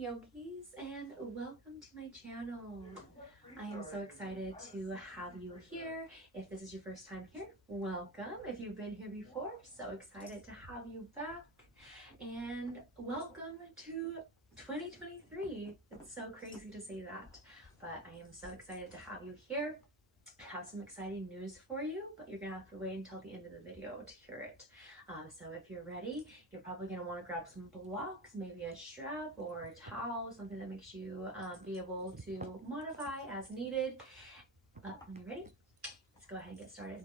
Yogis, and welcome to my channel. I am so excited to have you here. If this is your first time here, welcome. If you've been here before, so excited to have you back. And welcome to 2023. It's so crazy to say that, but I am so excited to have you here. I have some exciting news for you, but you're gonna have to wait until the end of the video to hear it. So if you're ready, you're probably gonna wanna grab some blocks, maybe a strap or a towel, something that makes you be able to modify as needed. But when you're ready, let's go ahead and get started.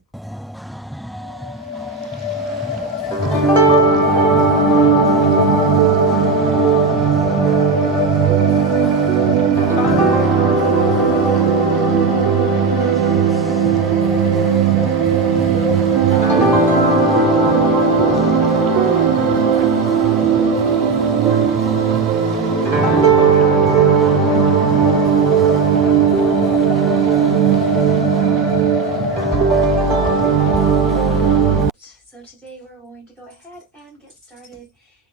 So today we're going to go ahead and get started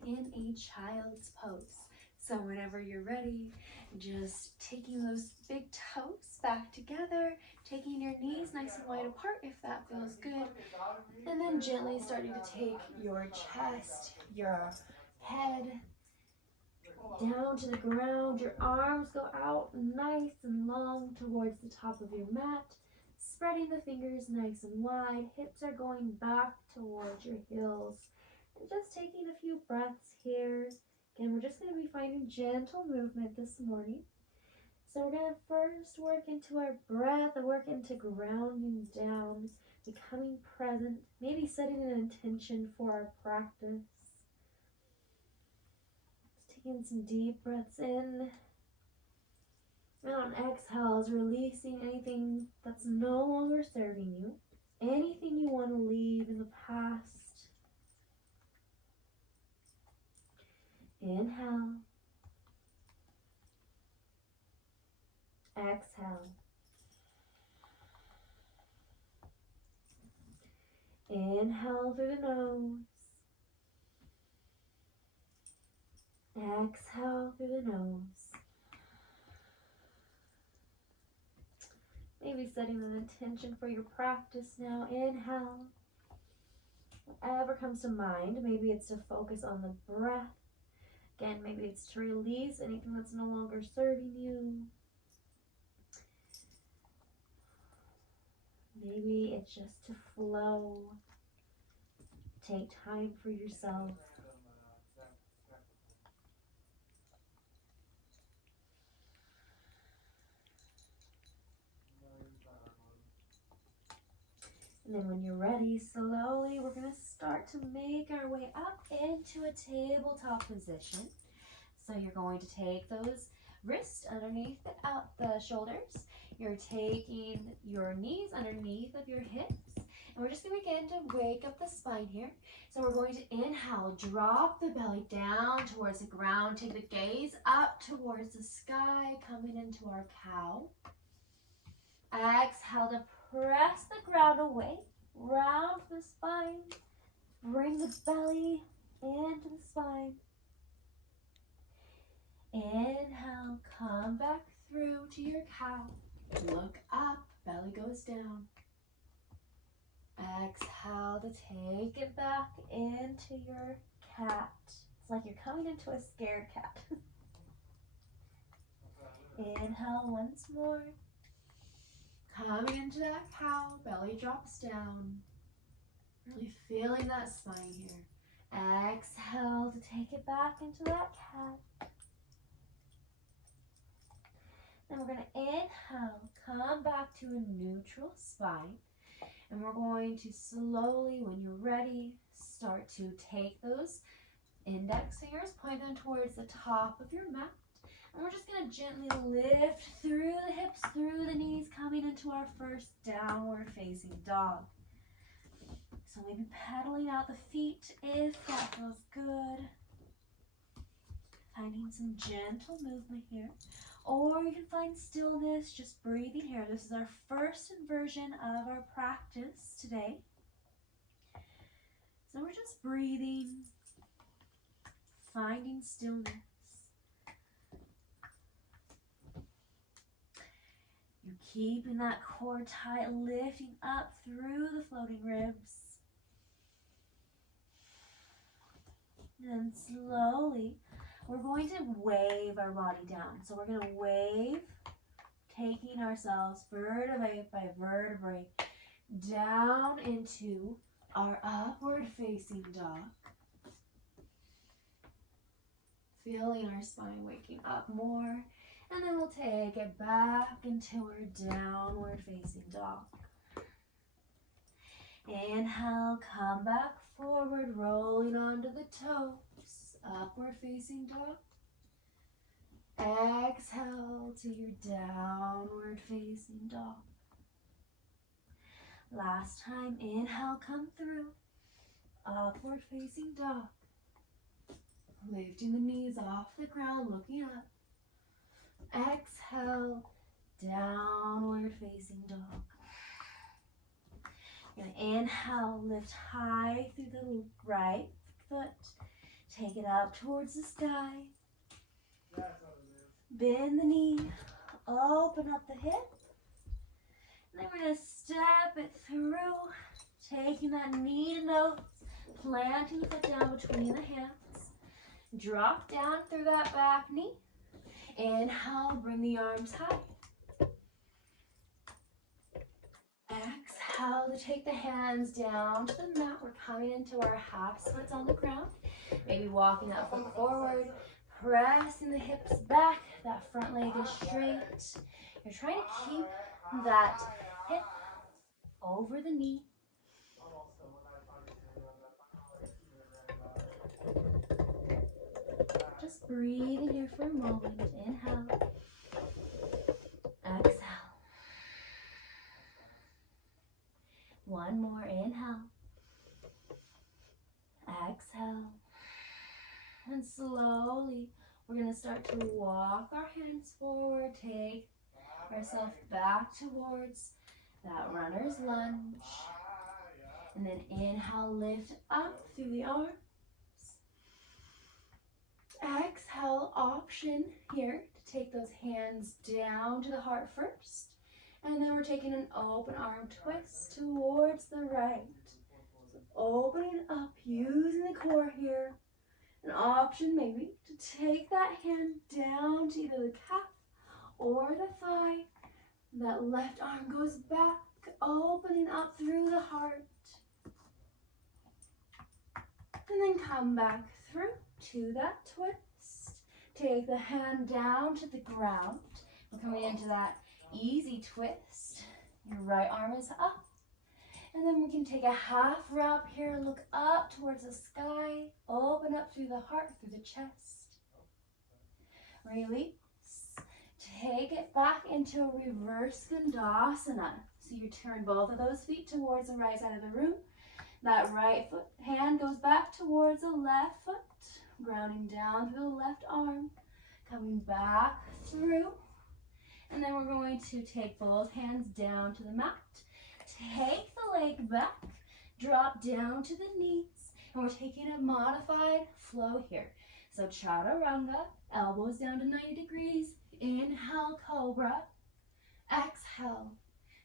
in a child's pose. So whenever you're ready, just taking those big toes back together, taking your knees nice and wide apart if that feels good, and then gently starting to take your chest, your head down to the ground. Your arms go out nice and long towards the top of your mat, spreading the fingers nice and wide. Hips are going back towards your heels, and just taking a few breaths here. Again, we're just going to be finding gentle movement this morning. So we're going to first work into our breath and work into grounding down, becoming present, maybe setting an intention for our practice. Just taking some deep breaths in. And on exhales, releasing anything that's no longer serving you, anything you want to leave in the past. Inhale. Exhale. Inhale through the nose. Exhale through the nose. Maybe setting an intention for your practice now. Inhale. Whatever comes to mind. Maybe it's to focus on the breath. Again, maybe it's to release anything that's no longer serving you. Maybe it's just to flow. Take time for yourself. And then when you're ready, slowly we're going to start to make our way up into a tabletop position. So you're going to take those wrists underneath the shoulders. You're taking your knees underneath of your hips. And we're just going to begin to wake up the spine here. So we're going to inhale, drop the belly down towards the ground. Take the gaze up towards the sky, coming into our cow. Exhale to press the ground away, round the spine, bring the belly into the spine. Inhale, come back through to your cow. Look up, belly goes down. Exhale to take it back into your cat. It's like you're coming into a scared cat. Inhale once more. Coming into that cow, belly drops down. Really feeling that spine here. Exhale to take it back into that cat. Then we're going to inhale, come back to a neutral spine. And we're going to slowly, when you're ready, start to take those index fingers, point them towards the top of your mat. And we're just going to gently lift through the hips, through the knees, coming into our first downward facing dog. So maybe pedaling out the feet if that feels good. Finding some gentle movement here. Or you can find stillness, just breathing here. This is our first inversion of our practice today. So we're just breathing, finding stillness. Keeping that core tight, lifting up through the floating ribs. And slowly, we're going to wave our body down. So we're going to wave, taking ourselves vertebrae by vertebrae down into our upward facing dog. Feeling our spine waking up more. And then we'll take it back into our downward facing dog. Inhale, come back forward, rolling onto the toes. Upward facing dog. Exhale to your downward facing dog. Last time, inhale, come through. Upward facing dog. Lifting the knees off the ground, looking up. Exhale, downward facing dog. You're going to inhale, lift high through the right foot. Take it up towards the sky. Bend the knee, open up the hip. And then we're going to step it through, taking that knee to nose, planting the foot down between the hands. Drop down through that back knee. Inhale, bring the arms high. Exhale to take the hands down to the mat. We're coming into our half splits on the ground. Maybe walking that foot forward, pressing the hips back. That front leg is straight. You're trying to keep that hip over the knee. Just breathing here for a moment. Inhale. Exhale. One more. Inhale. Exhale. And slowly, we're going to start to walk our hands forward. Take ourselves back towards that runner's lunge. And then inhale, lift up through the arms. Exhale, option here to take those hands down to the heart first. And then we're taking an open arm twist towards the right. So opening up, using the core here. An option maybe to take that hand down to either the calf or the thigh. That left arm goes back, opening up through the heart. And then come back through to that twist. Take the hand down to the ground. We're coming into that easy twist. Your right arm is up. And then we can take a half wrap here, look up towards the sky, open up through the heart, through the chest. Release. Take it back into a reverse Skandasana. So you turn both of those feet towards the right side of the room. That right foot hand goes back towards the left foot, grounding down through the left arm, coming back through. And then we're going to take both hands down to the mat. Take the leg back, drop down to the knees, and we're taking a modified flow here. So chaturanga, elbows down to 90 degrees. Inhale, cobra. Exhale,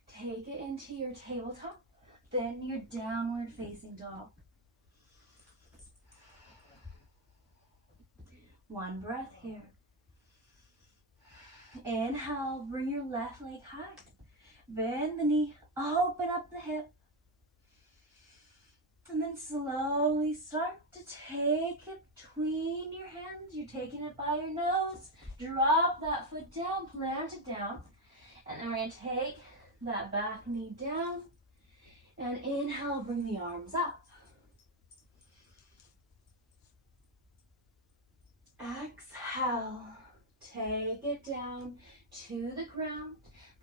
take it into your tabletop, then your downward facing dog. One breath here. Inhale, bring your left leg high. Bend the knee, open up the hip. And then slowly start to take it between your hands. You're taking it by your nose. Drop that foot down, plant it down. And then we're going to take that back knee down. And inhale, bring the arms up. Exhale, take it down to the ground.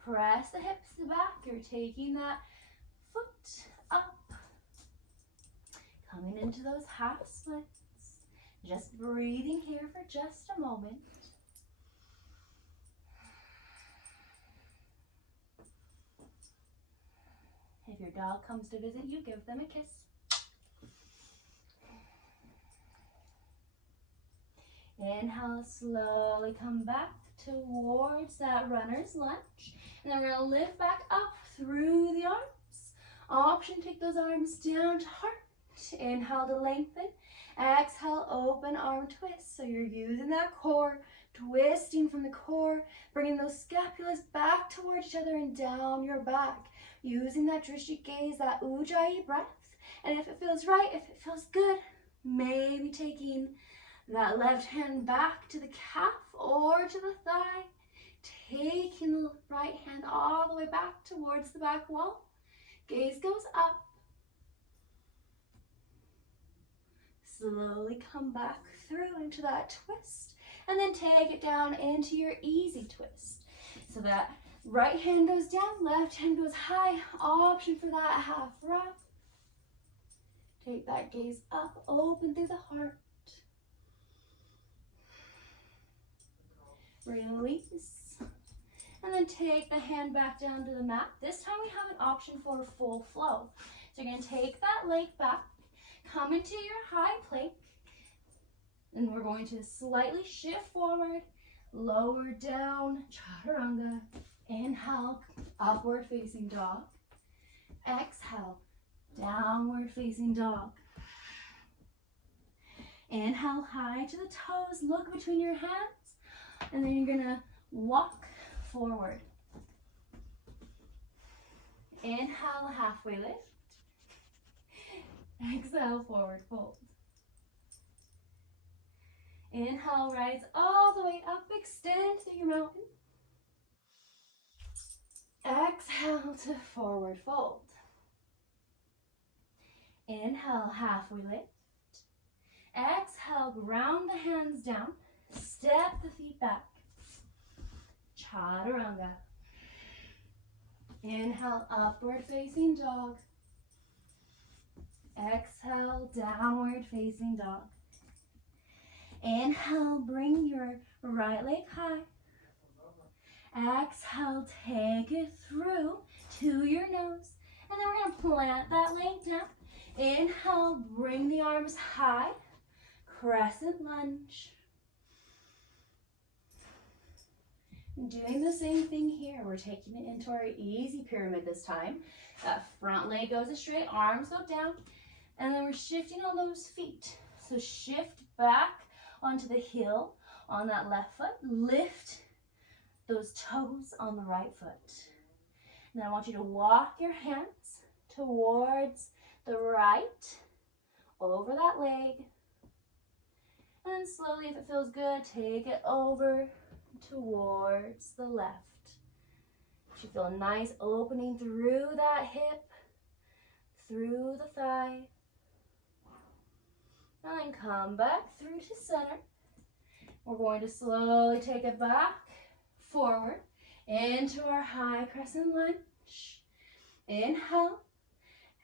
Press the hips back. You're taking that foot up. Coming into those half splits. Just breathing here for just a moment. If your dog comes to visit you, give them a kiss. Inhale, slowly come back towards that runner's lunge. And then we're gonna lift back up through the arms. Option, take those arms down to heart. Inhale to lengthen. Exhale, open arm twist. So you're using that core, twisting from the core, bringing those scapulas back towards each other and down your back. Using that drishti gaze, that ujjayi breath. And if it feels right, if it feels good, maybe taking that left hand back to the calf or to the thigh. Taking the right hand all the way back towards the back wall. Gaze goes up. Slowly come back through into that twist. And then take it down into your easy twist. So that right hand goes down, left hand goes high. Option for that half wrap. Take that gaze up, open through the heart. Release. And then take the hand back down to the mat. This time we have an option for a full flow. So you're going to take that leg back, come into your high plank, and we're going to slightly shift forward, lower down, chaturanga. Inhale, upward facing dog. Exhale, downward facing dog. Inhale, high to the toes, look between your hands, and then you're gonna walk forward. Inhale, halfway lift. Exhale, forward fold. Inhale, rise all the way up, extend through your mountain. Exhale to forward fold. Inhale, halfway lift. Exhale, ground the hands down. Step the feet back. Chaturanga. Inhale, upward facing dog. Exhale, downward facing dog. Inhale, bring your right leg high. Exhale, take it through to your nose. And then we're going to plant that leg down. Inhale, bring the arms high. Crescent lunge. Doing the same thing here. We're taking it into our easy pyramid this time. That front leg goes as straight, arms go down. And then we're shifting on those feet. So shift back onto the heel on that left foot. Lift those toes on the right foot. Now I want you to walk your hands towards the right, over that leg. And then slowly, if it feels good, take it over towards the left. You should feel a nice opening through that hip, through the thigh. And then come back through to center. We're going to slowly take it back, forward, into our high crescent lunge. Inhale,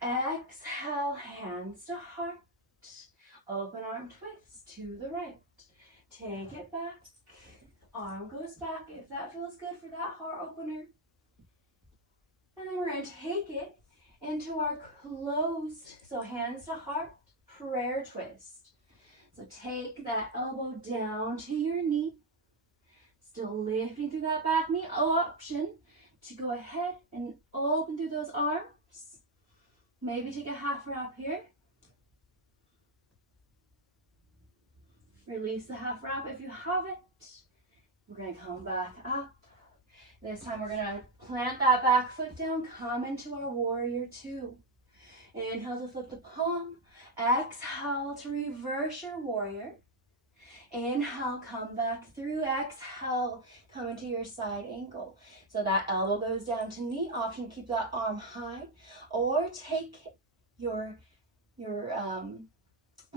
exhale, hands to heart. Open arm twist to the right. Take it back. Arm goes back if that feels good for that heart opener. And then we're going to take it into our closed, so hands to heart, prayer twist. So take that elbow down to your knee. Still lifting through that back knee. Option to go ahead and open through those arms. Maybe take a half wrap here. Release the half wrap if you have it. We're going to come back up. This time we're going to plant that back foot down, come into our warrior two. Inhale to flip the palm. Exhale to reverse your warrior. Inhale, come back through. Exhale, come into your side angle. So that elbow goes down to knee. Option to keep that arm high. Or take your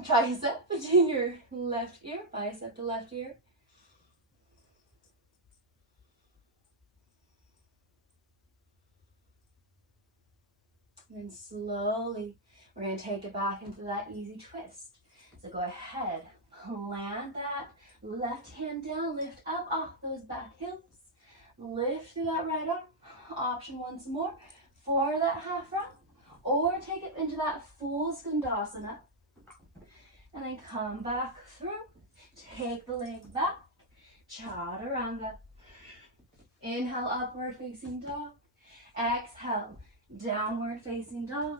tricep between your left ear, bicep to left ear. And then slowly, we're going to take it back into that easy twist. So go ahead, plant that left hand down, lift up off those back heels. Lift through that right arm. Option once more for that half wrap. Or take it into that full skandasana. And then come back through. Take the leg back. Chaturanga. Inhale, upward facing dog. Exhale, downward facing dog.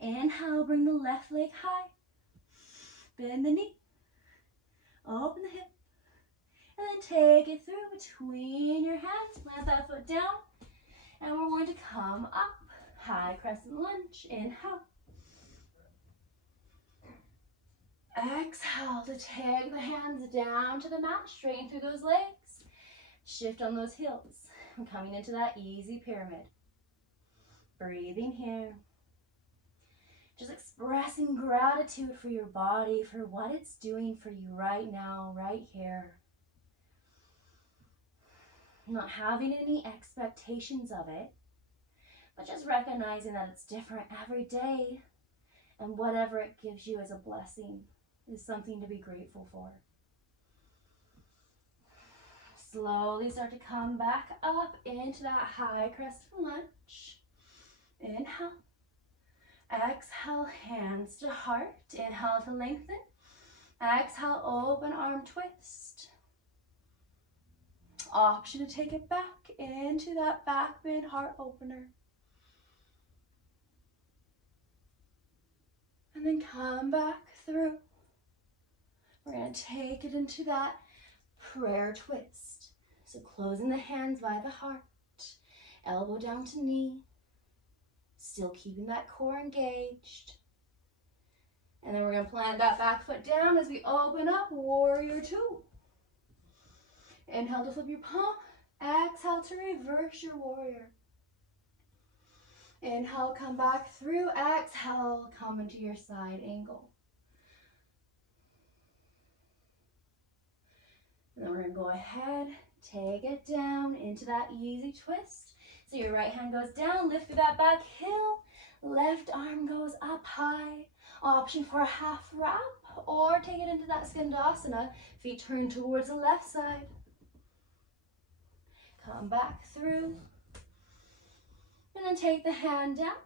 Inhale, bring the left leg high. Bend the knee. Open the hip. And then take it through between your hands. Plant that foot down. And we're going to come up. High crescent lunge. Inhale. Exhale to take the hands down to the mat. Straighten through those legs. Shift on those heels. I'm coming into that easy pyramid. Breathing here. Just expressing gratitude for your body, for what it's doing for you right now, right here. Not having any expectations of it, but just recognizing that it's different every day, and whatever it gives you as a blessing is something to be grateful for. Slowly start to come back up into that high crescent lunge. Inhale. Exhale, hands to heart. Inhale to lengthen. Exhale, open arm twist. Option to take it back into that back bend heart opener. And then come back through. We're going to take it into that prayer twist. So closing the hands by the heart. Elbow down to knee. Still keeping that core engaged. And then we're going to plant that back foot down as we open up, warrior two. Inhale to flip your palm. Exhale to reverse your warrior. Inhale, come back through. Exhale, come into your side angle. And then we're going to go ahead, take it down into that easy twist. So your right hand goes down, lift through that back heel. Left arm goes up high. Option for a half wrap, or take it into that Skandasana. Feet turn towards the left side. Come back through. And then take the hand down.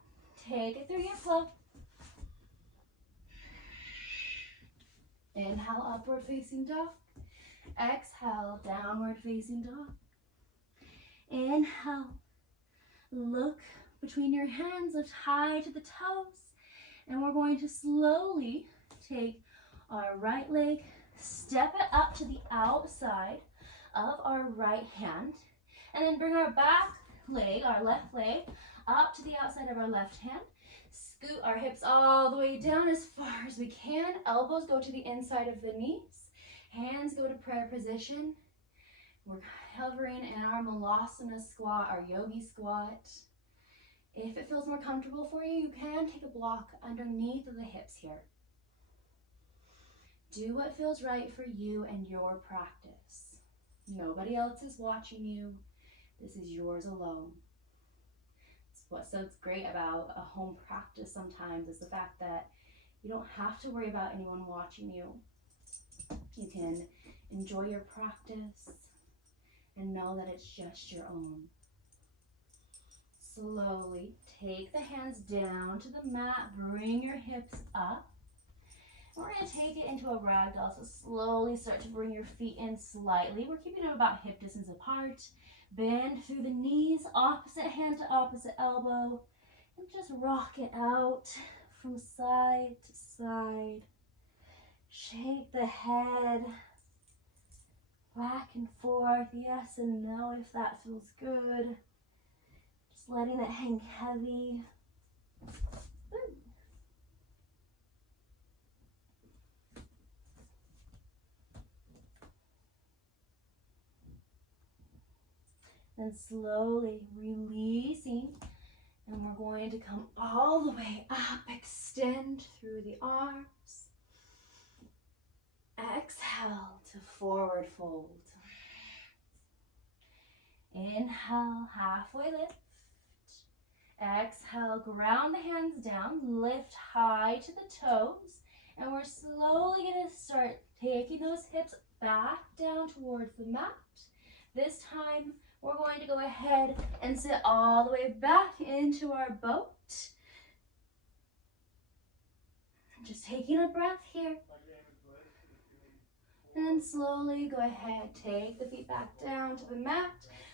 Take it through your flow. Inhale, upward facing dog. Exhale, downward facing dog. Inhale. Look between your hands, lift high to the toes. And we're going to slowly take our right leg, step it up to the outside of our right hand. And then bring our back leg, our left leg, up to the outside of our left hand. Scoot our hips all the way down as far as we can. Elbows go to the inside of the knees. Hands go to prayer position. We're hovering in our Malasana squat, our Yogi squat. If it feels more comfortable for you, you can take a block underneath of the hips here. Do what feels right for you and your practice. Nobody else is watching you. This is yours alone. It's what's so great about a home practice sometimes is the fact that you don't have to worry about anyone watching you. You can enjoy your practice and know that it's just your own. Slowly take the hands down to the mat, bring your hips up. We're going to take it into a ragdoll, so slowly start to bring your feet in slightly. We're keeping them about hip distance apart. Bend through the knees, opposite hand to opposite elbow, and just rock it out from side to side. Shake the head back and forth, yes and no if that feels good. Just letting it hang heavy. Then slowly releasing, and we're going to come all the way up, extend through the arms. Exhale to forward fold. Inhale, halfway lift. Exhale, ground the hands down, lift high to the toes, and we're slowly going to start taking those hips back down towards the mat. This time, we're going to go ahead and sit all the way back into our boat. Just taking a breath here. then slowly go ahead, take the feet back down to the mat.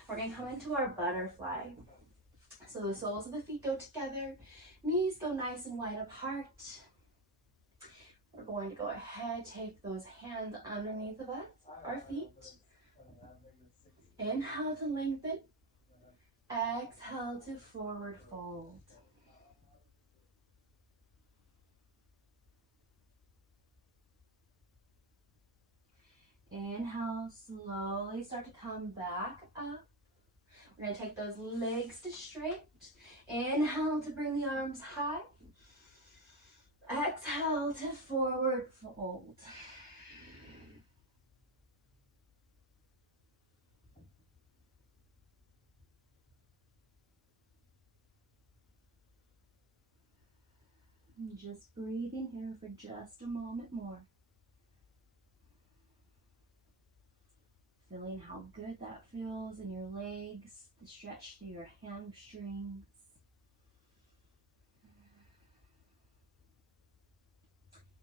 We're gonna come into our butterfly. So the soles of the feet go together, knees go nice and wide apart. We're going to go ahead, take those hands underneath of us, our feet. Inhale to lengthen. Exhale to forward fold. Inhale, slowly start to come back up. We're going to take those legs to straight. Inhale to bring the arms high. Exhale to forward fold. And just breathing here for just a moment more. Feeling how good that feels in your legs, the stretch through your hamstrings.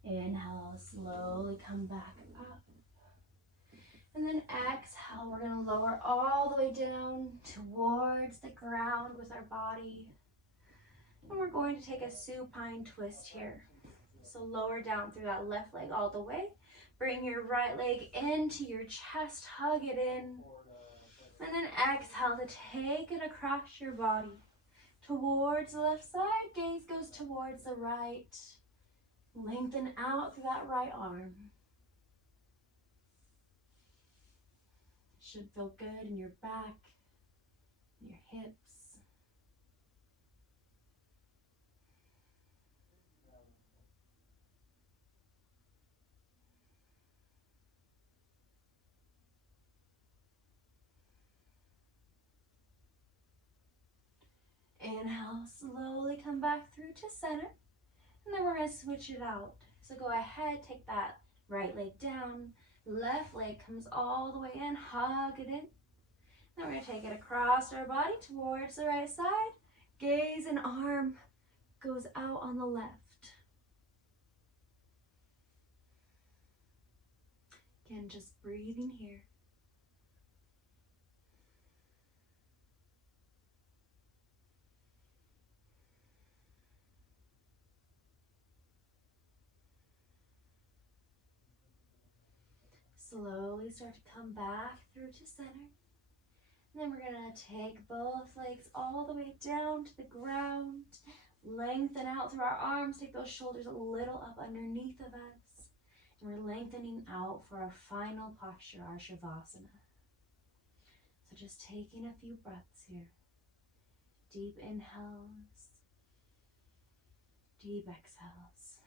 Inhale, slowly come back up. And then exhale, we're going to lower all the way down towards the ground with our body. And we're going to take a supine twist here. So lower down through that left leg all the way. Bring your right leg into your chest, hug it in. And then exhale to take it across your body. Towards the left side, gaze goes towards the right. Lengthen out through that right arm. Should feel good in your back, your hips. Inhale, slowly come back through to center. And then we're going to switch it out. So go ahead, take that right leg down. Left leg comes all the way in, hug it in. Then we're going to take it across our body towards the right side. Gaze and arm goes out on the left. Again, just breathing here. Slowly start to come back through to center. And then we're going to take both legs all the way down to the ground. Lengthen out through our arms. Take those shoulders a little up underneath of us. And we're lengthening out for our final posture, our Shavasana. So just taking a few breaths here. Deep inhales. Deep exhales.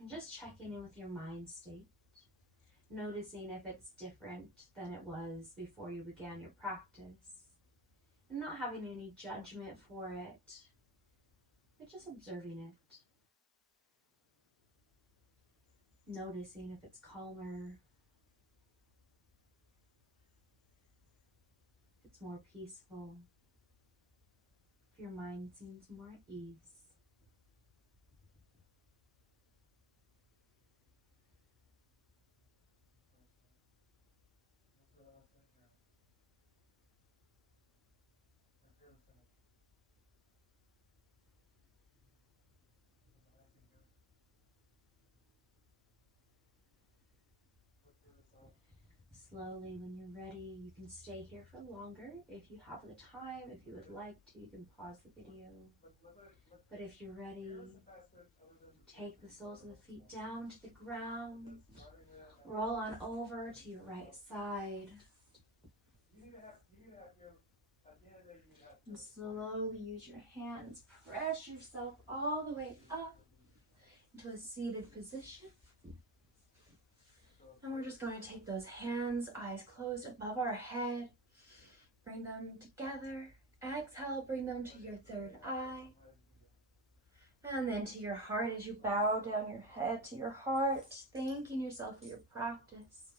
And just checking in with your mind state. Noticing if it's different than it was before you began your practice. And not having any judgment for it, but just observing it. Noticing if it's calmer, if it's more peaceful, if your mind seems more at ease. Slowly, when you're ready, you can stay here for longer. If you have the time, if you would like to, you can pause the video. But if you're ready, take the soles of the feet down to the ground. Roll on over to your right side. And slowly use your hands. Press yourself all the way up into a seated position. And we're just going to take those hands, eyes closed above our head. Bring them together. Exhale, bring them to your third eye. And then to your heart as you bow down your head to your heart, thanking yourself for your practice.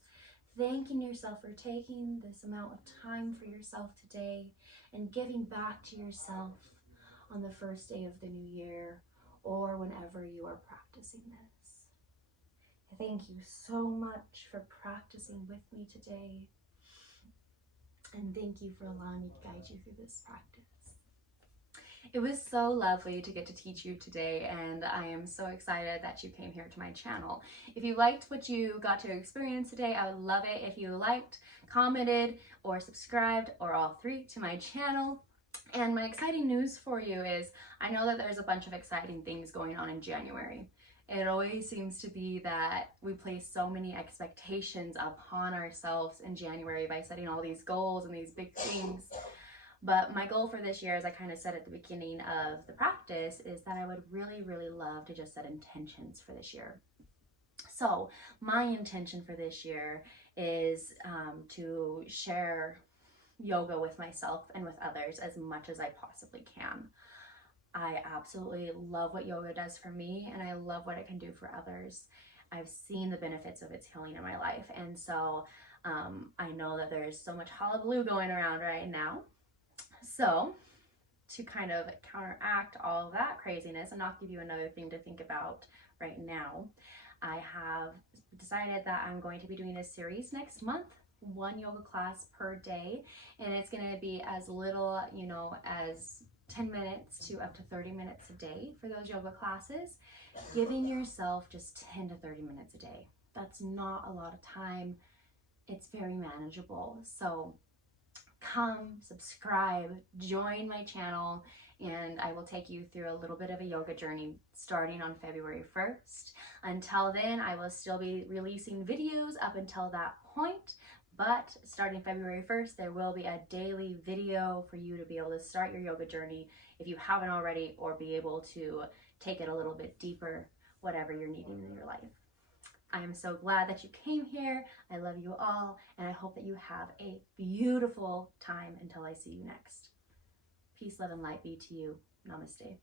Thanking yourself for taking this amount of time for yourself today and giving back to yourself on the first day of the new year or whenever you are practicing this. Thank you so much for practicing with me today. And thank you for allowing me to guide you through this practice. It was so lovely to get to teach you today, and I am so excited that you came here to my channel. If you liked what you got to experience today, I would love it if you liked, commented, or subscribed, or all three to my channel. And my exciting news for you is I know that there's a bunch of exciting things going on in January. It always seems to be that we place so many expectations upon ourselves in January by setting all these goals and these big things. But my goal for this year, as I kind of said at the beginning of the practice, is that I would really, really love to just set intentions for this year. So my intention for this year is to share yoga with myself and with others as much as I possibly can. I absolutely love what yoga does for me, and I love what it can do for others. I've seen the benefits of its healing in my life, and so I know that there's so much hullabaloo going around right now. So to kind of counteract all of that craziness and not give you another thing to think about right now, I have decided that I'm going to be doing a series next month, 1 yoga class per day, and it's going to be as little, as 10 minutes to up to 30 minutes a day for those yoga classes, giving yourself just 10 to 30 minutes a day. That's not a lot of time. It's very manageable. So come, subscribe, join my channel, and I will take you through a little bit of a yoga journey starting on February 1st. Until then, I will still be releasing videos up until that point, but starting February 1st, there will be a daily video for you to be able to start your yoga journey if you haven't already, or be able to take it a little bit deeper, whatever you're needing in your life. I am so glad that you came here. I love you all, and I hope that you have a beautiful time until I see you next. Peace, love, and light be to you. Namaste.